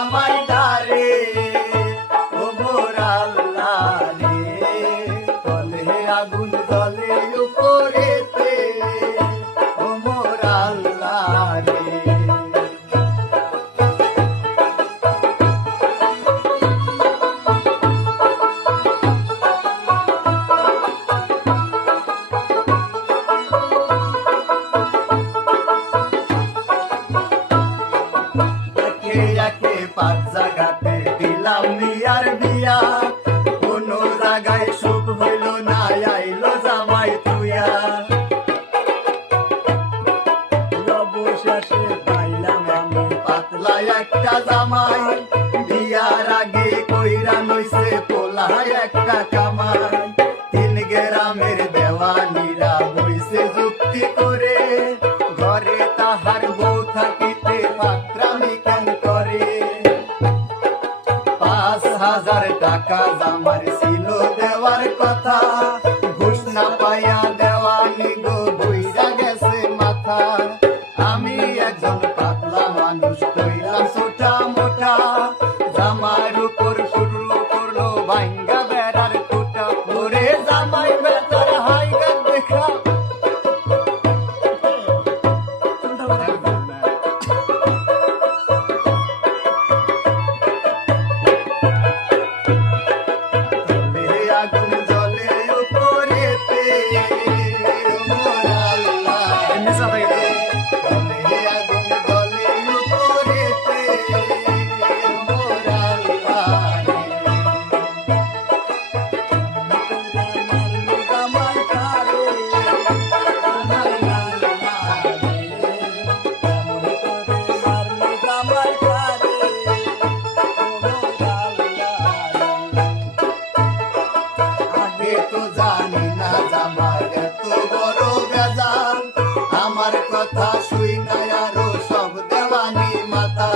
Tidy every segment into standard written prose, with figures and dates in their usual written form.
আমায় ডারে ও মোর আল্লাহ রে, তলে আগুন জ্বলে উপরেতে ও মোর আল্লাহ রে। পাঁচ জায়গাতে দিলাম বিয়ার বিয়া, কোনো জায়গায় সুখ হইল না, আইলো জামাই তুইয়া। অবশেষে পাইলাম আমি পাতলা একটা জামাই, বিয়ার আগে কইরা নইছে পোলা একটা কামাই। তিন গ্রামের দেওয়ানিরা বইছে যুক্তি করে, ঘরে তাহার বউ থাকিতে পাত্রামি কেন করে। 5,000 টাকা জামার ছিল দেওয়ার কথা, ঘুষ না পাইয়া দেওয়ানি গো বইরা গেছে মাথা। আমি একজন পাতলা মানুষ কইলাম ছোটা মোটা, জামার উপর শুরু করলো ভাঙ্গা বেড়ার খুঁটা। ওরে জামাই বেচার হাইগা দেখা আগুন জ্বলে উপরেতে ও মোর আল্লাহ রে, তলে আগুন জ্বলে উপরেতে ও মোর আল্লাহ রে। জামাই কারে আমার আল্লাহ রে, কেমন করে মারলো জামাই কারে ও মোর আল্লাহ রে। আগে তো জানি না জামার এত বড় বেজাল, আমার কথা শুই না আরো সব দেওয়ানি মাথা।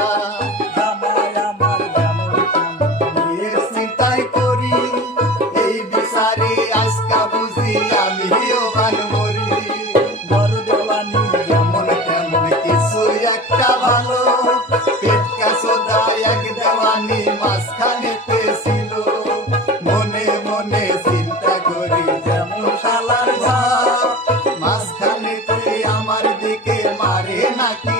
জামাই আমার যেমন বিয়ের চিন্তাই করি, এই বিচারে আজকা বুঝি আমিও গান মরি। বড় দেওয়ানি যেমন তেমন কিছু একটা ভালো, পেটকা সোদা এক দেওয়ানি মাঝখানেতে ছিল। মনে মনে চিন্তা করি যেমন শালার ভাব, মাঝখানেতে আমার দিকে মারে নাকি